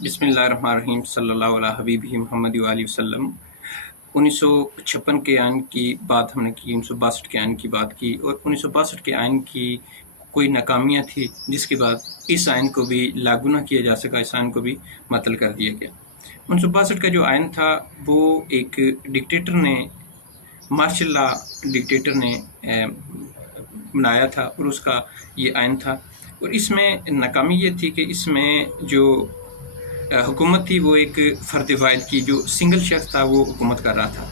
بسم اللہ الرحمن الرحیم صلی اللہ علیہ حبیب محمد علیہ وسلم۔ 1956 کے آئین کی بات ہم نے کی، 1962 کے آئین کی بات کی، اور 1962 کے آئین کی کوئی ناکامیاں تھی جس کے بعد اس آئین کو بھی لاگو نہ کیا جا سکا، اس آئین کو بھی معطل کر دیا گیا۔ 1962 کا جو آئین تھا وہ ایک ڈکٹیٹر نے، مارشل لا ڈکٹیٹر نے بنایا تھا، اور اس کا یہ آئین تھا۔ اور اس میں ناکامی یہ تھی کہ اس میں جو حکومت تھی وہ ایک فرد واحد کی، جو سنگل شخص تھا وہ حکومت کر رہا تھا۔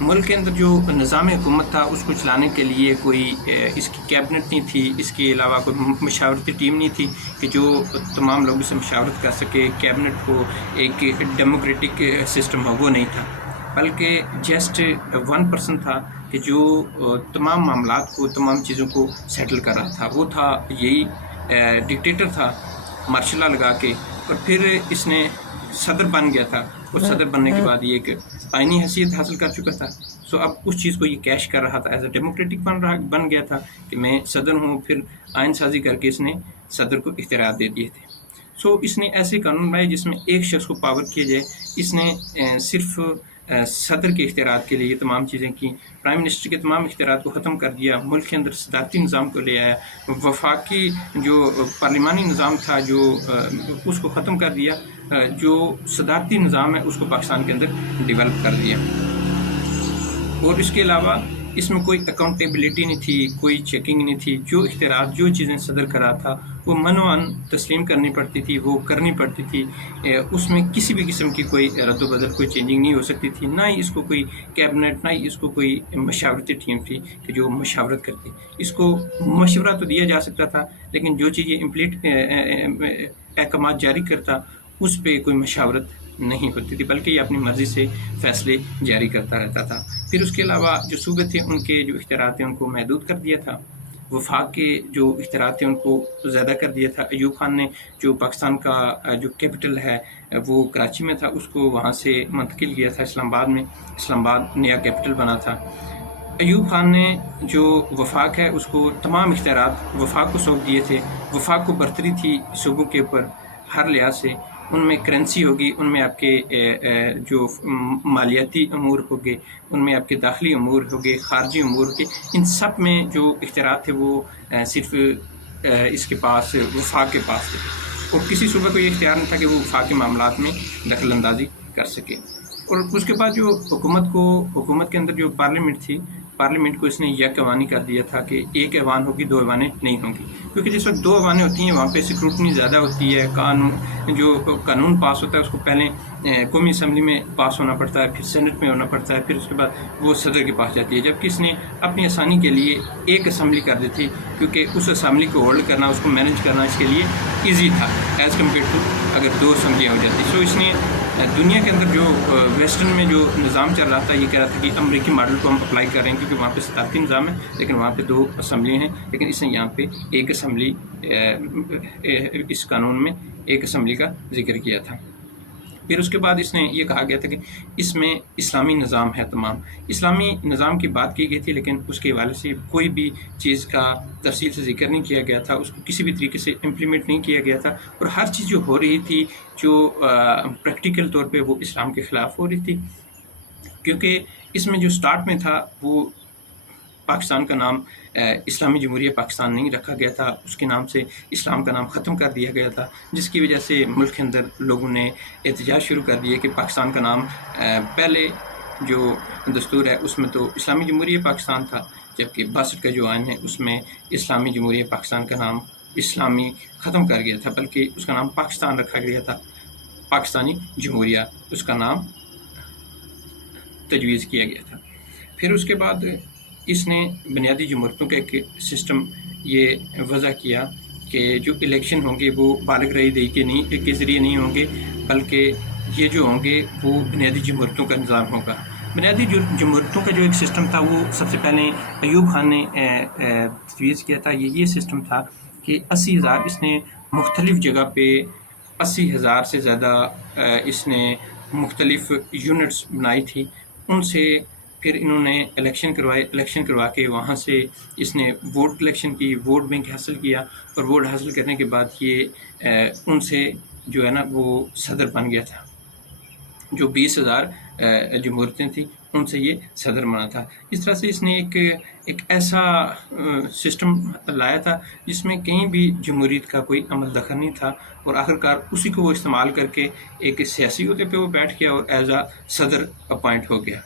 ملک کے اندر جو نظام حکومت تھا اس کو چلانے کے لیے کوئی اس کی کیبنٹ نہیں تھی، اس کے علاوہ کوئی مشاورتی ٹیم نہیں تھی کہ جو تمام لوگوں سے مشاورت کر سکے۔ کیبنٹ کو ایک ڈیموکریٹک سسٹم ہو وہ نہیں تھا، بلکہ جسٹ 1 پرسن تھا کہ جو تمام معاملات کو، تمام چیزوں کو سیٹل کر رہا تھا۔ وہ تھا یہی ڈکٹیٹر تھا، مارشل لا لگا کے، اور پھر اس نے صدر بن گیا تھا، اور صدر بننے کے بعد یہ ایک آئینی حیثیت حاصل کر چکا تھا۔ اب اس چیز کو یہ کیش کر رہا تھا، ایز اے ڈیموکریٹک بن گیا تھا کہ میں صدر ہوں۔ پھر آئین سازی کر کے اس نے صدر کو اختیارات دے دیے تھے۔ اس نے ایسے قانون بنائے جس میں ایک شخص کو پاور کیا جائے۔ اس نے صرف صدر کے اختیارات کے لیے تمام چیزیں کی، پرائم منسٹر کے تمام اختیارات کو ختم کر دیا، ملک کے اندر صدارتی نظام کو لے آیا، وفاقی جو پارلیمانی نظام تھا جو اس کو ختم کر دیا، جو صدارتی نظام ہے اس کو پاکستان کے اندر ڈیولپ کر دیا۔ اور اس کے علاوہ اس میں کوئی اکاؤنٹیبلٹی نہیں تھی، کوئی چیکنگ نہیں تھی۔ جو اختیارات، جو چیزیں صدر کر رہا تھا وہ منوان تسلیم کرنی پڑتی تھی، وہ کرنی پڑتی تھی۔ اس میں کسی بھی قسم کی کوئی رد و بدل، کوئی چینجنگ نہیں ہو سکتی تھی۔ نہ ہی اس کو کوئی کیبنٹ، نہ ہی اس کو کوئی مشاورتی ٹیم تھی کہ جو مشاورت کرتی۔ اس کو مشورہ تو دیا جا سکتا تھا، لیکن جو چیزیں احکامات جاری کرتا اس پہ کوئی مشاورت نہیں ہوتی تھی، بلکہ یہ اپنی مرضی سے فیصلے جاری کرتا رہتا تھا۔ پھر اس کے علاوہ جو صوبے تھے ان کے جو اختیارات تھے ان کو محدود کر دیا تھا۔ وفاق کے جو اختیارات تھے ان کو زیادہ کر دیا تھا۔ ایوب خان نے جو پاکستان کا جو کیپٹل ہے وہ کراچی میں تھا، اس کو وہاں سے منتقل کیا تھا اسلام آباد میں۔ اسلام آباد نیا کیپٹل بنا تھا۔ ایوب خان نے جو وفاق ہے اس کو تمام اختیارات وفاق کو سونپ دیے تھے۔ وفاق کو برتری تھی صوبوں کے اوپر ہر لحاظ سے۔ ان میں کرنسی ہوگی، ان میں آپ کے جو مالیاتی امور ہوگے، ان میں آپ کے داخلی امور ہوگے، خارجی امور ہوگے، ان سب میں جو اختیارات تھے وہ صرف اس کے پاس، وفاق کے پاس تھے، اور کسی صوبہ کو یہ اختیار نہیں تھا کہ وہ وفاق کے معاملات میں دخل اندازی کر سکے۔ اور اس کے بعد جو حکومت کے اندر جو پارلیمنٹ تھی، پارلیمنٹ کو اس نے یک ایوانی کر دیا تھا کہ ایک ایوان ہوگی، 2 ایوانیں نہیں ہوں گی، کیونکہ جس وقت 2 ایوانیں ہوتی ہیں وہاں پہ سکروٹنی زیادہ ہوتی ہے۔ قانون پاس ہوتا ہے اس کو پہلے قومی اسمبلی میں پاس ہونا پڑتا ہے، پھر سینٹ میں ہونا پڑتا ہے، پھر اس کے بعد وہ صدر کے پاس جاتی ہے، جبکہ اس نے اپنی آسانی کے لیے ایک اسمبلی کر دی تھی، کیونکہ اس اسمبلی کو ہولڈ کرنا، اس کو مینیج کرنا اس کے لیے ایزی تھا ایز کمپیئر ٹو اگر 2 اسمبلیاں ہو جاتی۔ اس نے دنیا کے اندر جو ویسٹرن میں جو نظام چل رہا تھا یہ کہہ رہا تھا کہ امریکی ماڈل کو ہم اپلائی کر رہے ہیں، کیونکہ وہاں پہ صدارتی نظام ہے لیکن وہاں پہ 2 اسمبلیاں ہیں، لیکن اس نے یہاں پہ ایک اسمبلی، اس قانون میں ایک اسمبلی کا ذکر کیا تھا۔ پھر اس کے بعد اس نے یہ کہا گیا تھا کہ اس میں اسلامی نظام ہے، تمام اسلامی نظام کی بات کی گئی تھی، لیکن اس کے حوالے سے کوئی بھی چیز کا تفصیل سے ذکر نہیں کیا گیا تھا، اس کو کسی بھی طریقے سے امپلیمنٹ نہیں کیا گیا تھا، اور ہر چیز جو ہو رہی تھی جو پریکٹیکل طور پہ وہ اسلام کے خلاف ہو رہی تھی، کیونکہ اس میں جو سٹارٹ میں تھا وہ پاکستان کا نام اسلامی جمہوریہ پاکستان نہیں رکھا گیا تھا، اس کے نام سے اسلام کا نام ختم کر دیا گیا تھا، جس کی وجہ سے ملک کے اندر لوگوں نے احتجاج شروع کر دیے کہ پاکستان کا نام، پہلے جو دستور ہے اس میں تو اسلامی جمہوریہ پاکستان تھا، جبکہ 62 کا جو آئین ہے اس میں اسلامی جمہوریہ پاکستان کا نام اسلامی ختم کر گیا تھا، بلکہ اس کا نام پاکستان رکھا گیا تھا، پاکستانی جمہوریہ اس کا نام تجویز کیا گیا تھا۔ پھر اس کے بعد اس نے بنیادی جمہوریتوں کا ایک سسٹم یہ وضع کیا کہ جو الیکشن ہوں گے وہ بالغ رأی دہی کے ذریعے نہیں ہوں گے، بلکہ یہ جو ہوں گے وہ بنیادی جمہوریتوں کا نظام ہوگا۔ بنیادی جمہوریتوں کا جو ایک سسٹم تھا وہ سب سے پہلے ایوب خان نے تجویز کیا تھا۔ یہ سسٹم تھا کہ 80,000 اس نے مختلف جگہ پہ 80,000 سے زیادہ اس نے مختلف یونٹس بنائی تھی، ان سے پھر انہوں نے الیکشن کروائے، الیکشن کروا کے وہاں سے اس نے ووٹ کلیکشن کی، ووٹ بینک حاصل کیا، اور ووٹ حاصل کرنے کے بعد یہ ان سے جو ہے نا وہ صدر بن گیا تھا، جو 20,000 جمہوریتیں تھیں ان سے یہ صدر بنا تھا۔ اس طرح سے اس نے ایک ایسا سسٹم لایا تھا جس میں کہیں بھی جمہوریت کا کوئی عمل دخل نہیں تھا، اور آخرکار اسی کو وہ استعمال کر کے ایک سیاسی عہدے پہ وہ بیٹھ گیا اور ایز اے صدر اپوائنٹ ہو گیا،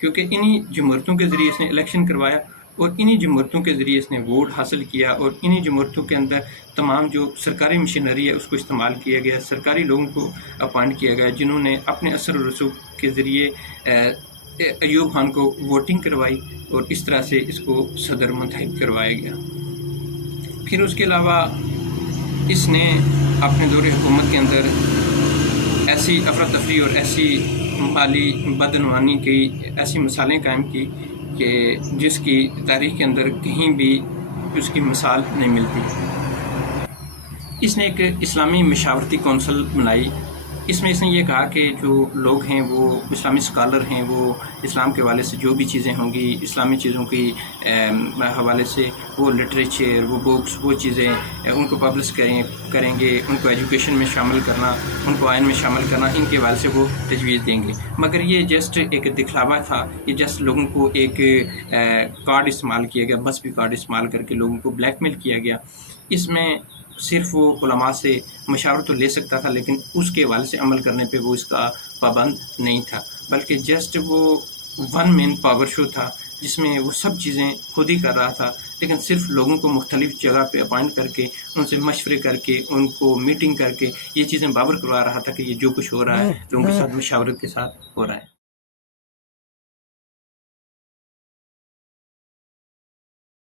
کیونکہ انہی جمہوریتوں کے ذریعے اس نے الیکشن کروایا اور انہی جمہوریتوں کے ذریعے اس نے ووٹ حاصل کیا، اور انہی جمہوریتوں کے اندر تمام جو سرکاری مشینری ہے اس کو استعمال کیا گیا، سرکاری لوگوں کو اپوائنٹ کیا گیا جنہوں نے اپنے اثر و رسوخ کے ذریعے ایوب خان کو ووٹنگ کروائی، اور اس طرح سے اس کو صدر منتخب کروایا گیا۔ پھر اس کے علاوہ اس نے اپنے دور حکومت کے اندر ایسی افراتفری اور ایسی مالی بدعنوانی کی ایسی مثالیں قائم کی کہ جس کی تاریخ کے اندر کہیں بھی اس کی مثال نہیں ملتی۔ اس نے ایک اسلامی مشاورتی کونسل بنائی، اس میں اس نے یہ کہا کہ جو لوگ ہیں وہ اسلامی اسکالر ہیں، وہ اسلام کے حوالے سے جو بھی چیزیں ہوں گی، اسلامی چیزوں کی حوالے سے وہ لٹریچر، وہ بکس، وہ چیزیں ان کو پبلش کریں گے، ان کو ایجوکیشن میں شامل کرنا، ان کو آئین میں شامل کرنا، ان کے حوالے سے وہ تجویز دیں گے۔ مگر یہ جسٹ ایک دکھلاوا تھا، یہ جسٹ لوگوں کو ایک کارڈ استعمال کیا گیا، مذہبی کارڈ استعمال کر کے لوگوں کو بلیک میل کیا گیا۔ اس میں صرف وہ علماء سے مشاورت تو لے سکتا تھا، لیکن اس کے حوالے سے عمل کرنے پہ وہ اس کا پابند نہیں تھا، بلکہ جسٹ وہ ون مین پاور شو تھا جس میں وہ سب چیزیں خود ہی کر رہا تھا، لیکن صرف لوگوں کو مختلف جگہ پہ اپوائنٹ کر کے، ان سے مشورے کر کے، ان کو میٹنگ کر کے یہ چیزیں باور کروا رہا تھا کہ یہ جو کچھ ہو رہا ہے لوگوں کے ساتھ مشاورت کے ساتھ ہو رہا ہے۔